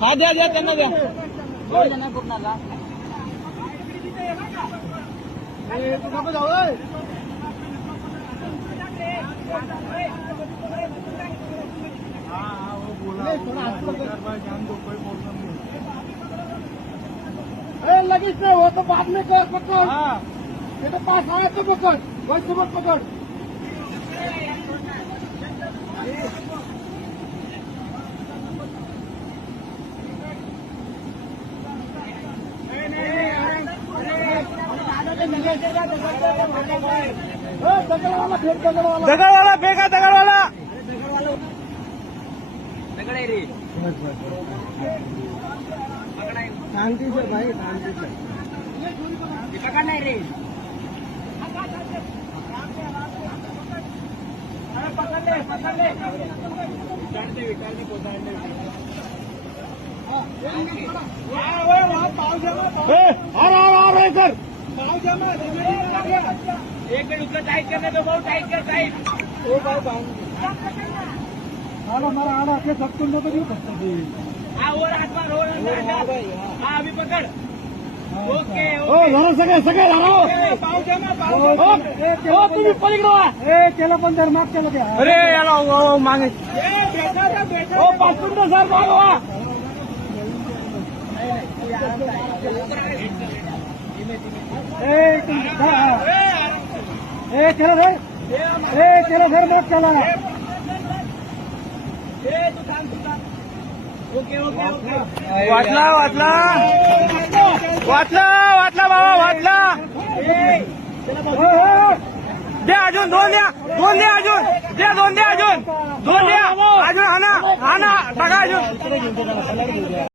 हा द्या द्या त्यांना द्या कोणाला लगेच नहीं हो तो बाद में कर पकड़। ये तो पास आए तो पकड़, वही सुबह पकड़। दगडवाला फेका दगडवाला दगड रे शांति से भाई, शांति से पकड़ नहीं रे पकड़ ले सर एक मिनट उसका टाइट करने दो बहुत टाइट कर टाइट हमारा आना के सब तुम तो नहीं सकते। हाँ और हाथ मार और हाँ अभी पकड़ ओके ओ जरा सगळे सगळे तुम्ही पलीकडे केलं पण जर माग केलं ते अरे याला मागे ओ 5 मिनिटं सर मागवा केलं सर माग केला वाचला वाचला वाचला वाचला बाबा वाचला द्या अजून दोन द्या अजून दोन द्या अजून हाना टाका अजून